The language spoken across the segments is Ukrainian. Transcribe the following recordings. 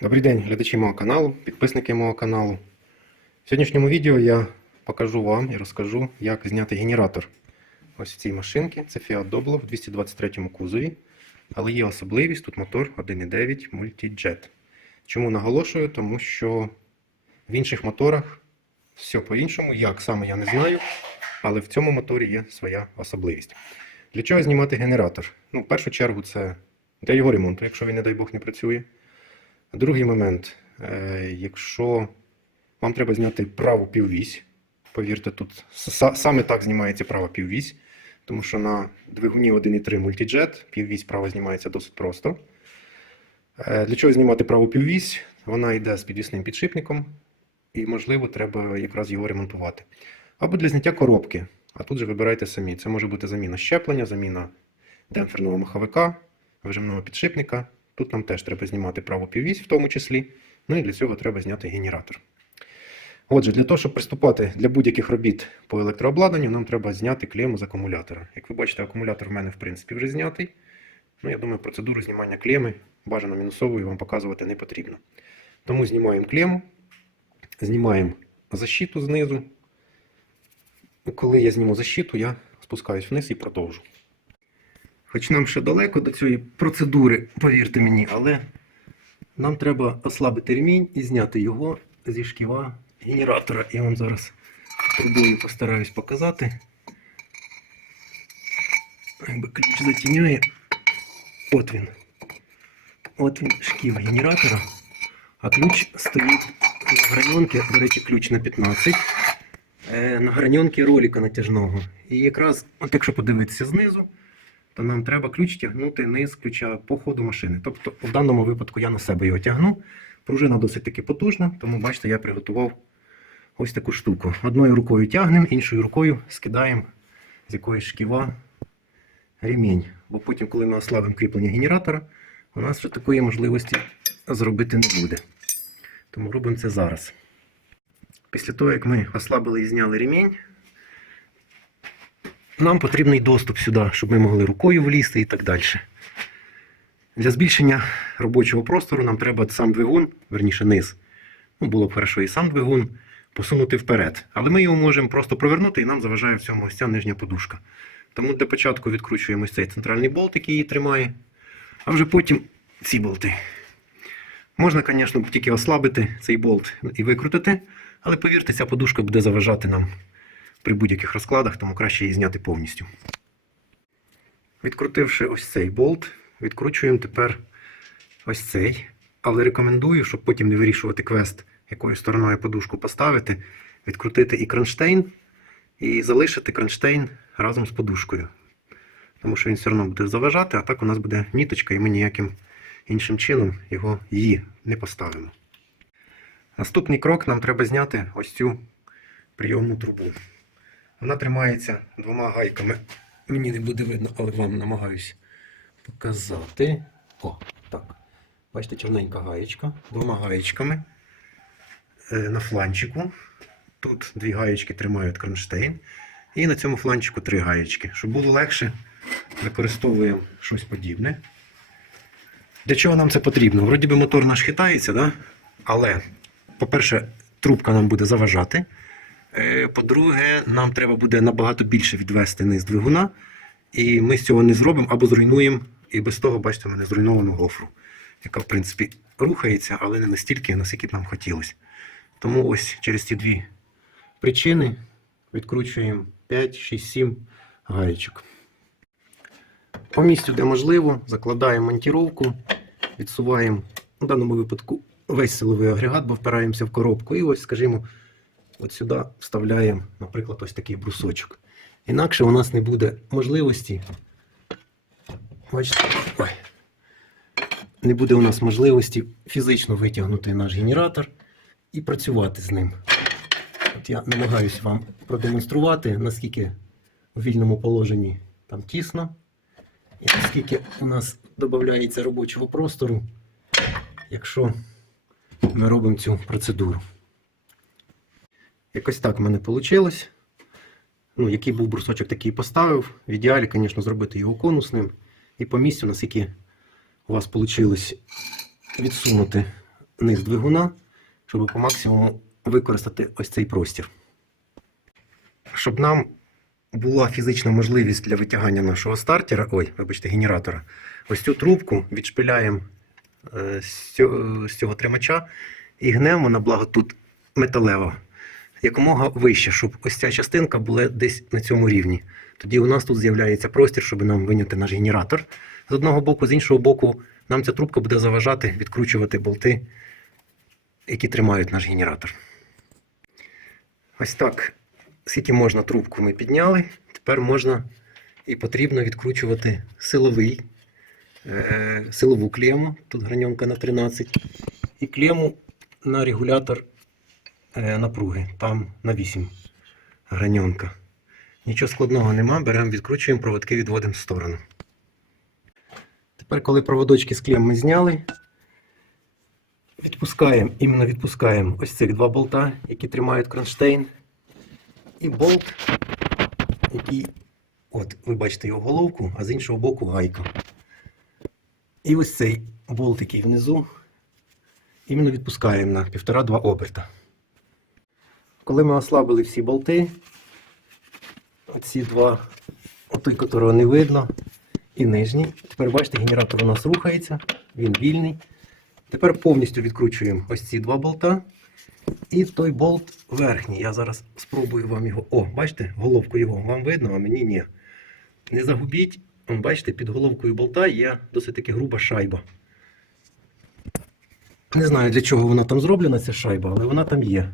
Добрий день, глядачі мого каналу, підписники мого каналу. В сьогоднішньому відео я покажу вам і розкажу, як зняти генератор. Ось в цій машинці. Це Fiat Doblo в 223 кузові. Але є особливість, тут мотор 1.9 Multijet. Чому наголошую? Тому що в інших моторах все по-іншому. Як саме я не знаю. Але в цьому моторі є своя особливість. Для чого знімати генератор? Ну, в першу чергу, це для його ремонту, якщо він, не дай Бог, не працює. Другий момент, е, якщо вам треба зняти праву піввісь, повірте, тут саме так знімається права піввісь, тому що на двигуні 1.3 Multijet піввісь права знімається досить просто. Е, Для чого знімати праву піввісь? Вона йде з підвісним підшипником, і, можливо, треба якраз його ремонтувати. Або для зняття коробки. А тут же вибирайте самі. Це може бути заміна щеплення, заміна демпферного маховика, вижимного підшипника. Тут нам теж треба знімати праву піввісь в тому числі. Ну і для цього треба зняти генератор. Отже, для того, щоб приступати для будь-яких робіт по електрообладнанню, нам треба зняти клему з акумулятора. Як ви бачите, акумулятор в мене в принципі вже знятий. Ну, я думаю, процедуру знімання клеми бажано мінусовою вам показувати не потрібно. Тому знімаємо клему, знімаємо защиту знизу. Коли я зніму защиту, я спускаюсь вниз і продовжу. Хоч нам ще далеко до цієї процедури, повірте мені, але нам треба ослабити ремінь і зняти його зі шківа генератора. Я вам зараз спробую постараюсь показати. Якби ключ затіняє. От він. От він шків генератора. А ключ стоїть на граньонки, до речі, ключ на 15. е, На граньонки ролика натяжного. І якраз, от якщо подивитися знизу, то нам треба ключ тягнути низ ключа по ходу машини. Тобто, в даному випадку я на себе його тягну. Пружина досить таки потужна, тому бачите, я приготував ось таку штуку. Одною рукою тягнемо, іншою рукою скидаємо з якоїсь шківа ремінь. Бо потім, коли ми ослабимо кріплення генератора, у нас вже такої можливості зробити не буде. Тому робимо це зараз. Після того, як ми ослабили і зняли ремінь, нам потрібний доступ сюди, щоб ми могли рукою влізти і так далі. Для збільшення робочого простору нам треба сам двигун, верніше низ. Ну, було б хорошо і сам двигун посунути вперед. Але ми його можемо просто провернути і нам заважає в цьому ось ця нижня подушка. Тому для початку відкручуємо цей центральний болт, який її тримає, а вже потім ці болти. Можна, звісно, тільки ослабити цей болт і викрутити, але повірте, ця подушка буде заважати нам при будь-яких розкладах, тому краще її зняти повністю. Відкрутивши ось цей болт, відкручуємо тепер ось цей. Але рекомендую, щоб потім не вирішувати квест, якою стороною подушку поставити, відкрутити і кронштейн, і залишити кронштейн разом з подушкою. Тому що він все одно буде заважати, а так у нас буде ніточка, і ми ніяким іншим чином його її не поставимо. Наступний крок нам треба зняти ось цю прийомну трубу. Вона тримається двома гайками. Мені не буде видно, але вам намагаюсь показати. О, так. Бачите, чорненька гаєчка. Двома гаєчками е, на фланчику. Тут дві гаєчки тримають кронштейн. І на цьому фланчику три гаєчки. Щоб було легше, використовуємо щось подібне. Для чого нам це потрібно? Вроді би мотор наш хитається, да? але, по-перше, трубка нам буде заважати. Е, По-друге, нам треба буде набагато більше відвести низ двигуна, і ми цього не зробимо або зруйнуємо. І без того, бачите, у мене зруйновану гофру, яка, в принципі, рухається, але не настільки, наскільки б нам хотілося. Тому ось через ці дві причини відкручуємо 5, 6, 7 гаєчок. По місцю, де можливо, закладаємо монтіровку, відсуваємо в даному випадку весь силовий агрегат, бо впираємося в коробку. І ось, скажімо, от сюди вставляємо, наприклад, ось такий брусочок. Інакше у нас не буде можливості. Бачите, ой, не буде у нас можливості фізично витягнути наш генератор і працювати з ним. От я намагаюся вам продемонструвати, наскільки у вільному положенні там тісно, і наскільки у нас додається робочого простору, якщо ми робимо цю процедуру. Якось так в мене вийшло. Ну, який був брусочок, такий поставив. В ідеалі, звісно, зробити його конусним. І по місцю, наскільки у вас вийшло відсунути низ двигуна, щоб по максимуму використати ось цей простір. Щоб нам була фізична можливість для витягання нашого стартера, ой, вибачте, генератора, ось цю трубку відшпиляємо е, з цього, тримача і гнемо на благо тут металева, якомога вище, щоб ось ця частинка була десь на цьому рівні. Тоді у нас тут з'являється простір, щоб нам виняти наш генератор з одного боку, з іншого боку, нам ця трубка буде заважати відкручувати болти, які тримають наш генератор. Ось так. Скільки можна трубку ми підняли, тепер можна і потрібно відкручувати силовий, е, силову клему, тут граньонка на 13, і клему на регулятор напруги, там на 8 граньонка. Нічого складного нема, беремо, відкручуємо, проводки відводимо в сторону. Тепер, коли проводочки з клем ми зняли, відпускаємо, іменно відпускаємо ось цих два болта, які тримають кронштейн. І болт, який, от, ви бачите його головку, а з іншого боку гайка. І ось цей болт, який внизу, іменно відпускаємо на 1,5-2 оберта. Коли ми ослабили всі болти, оці два, отой, котрого не видно, і нижній. Тепер бачите, генератор у нас рухається, він вільний. Тепер повністю відкручуємо ось ці два болта. І той болт верхній. Я зараз спробую вам його. О, бачите, головку його вам видно, а мені ні. Не загубіть, бачите, під головкою болта є досить таки груба шайба. Не знаю, для чого вона там зроблена, ця шайба, але вона там є.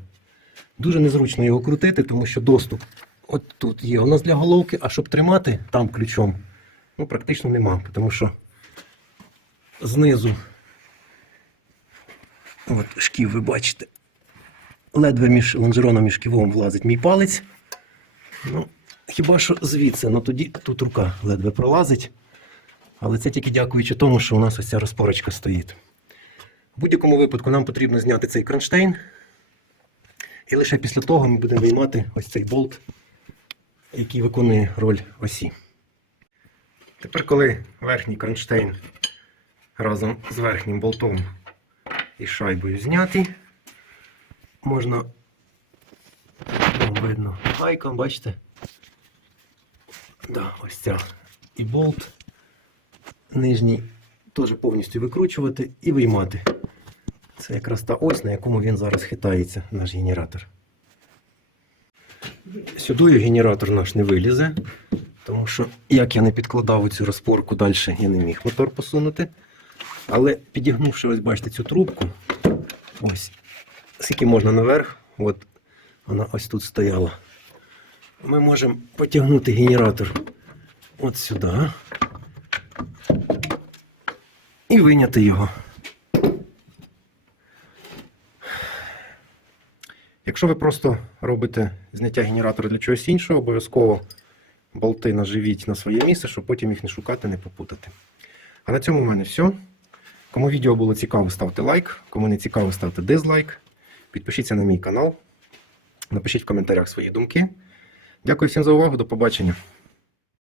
Дуже незручно його крутити, тому що доступ от тут є у нас для головки, а щоб тримати там ключом, ну практично нема, тому що знизу, от шків ви бачите, ледве між лонжероном і шківом влазить мій палець. Ну, хіба що звідси, ну тоді тут рука ледве пролазить. Але це тільки дякуючи тому, що у нас ось ця розпорочка стоїть. В будь-якому випадку нам потрібно зняти цей кронштейн. І лише після того ми будемо виймати ось цей болт, який виконує роль осі. Тепер, коли верхній кронштейн разом з верхнім болтом і шайбою знятий, можна видно гайка, бачите? Да, ось ця. І болт нижній теж повністю викручувати і виймати. Це якраз та ось, на якому він зараз хитається, наш генератор. Сюди генератор наш не вилізе, тому що як я не підкладав цю розпорку далі, я не міг мотор посунути. Але підігнувши, ось бачите, цю трубку, ось, скільки можна наверх, от вона ось тут стояла. Ми можемо потягнути генератор от сюди і виняти його. Якщо ви просто робите зняття генератора для чогось іншого, обов'язково болти наживіть на своє місце, щоб потім їх не шукати, не попутати. А на цьому в мене все. Кому відео було цікаво, ставте лайк. Кому не цікаво, ставте дизлайк. Підпишіться на мій канал. Напишіть в коментарях свої думки. Дякую всім за увагу. До побачення.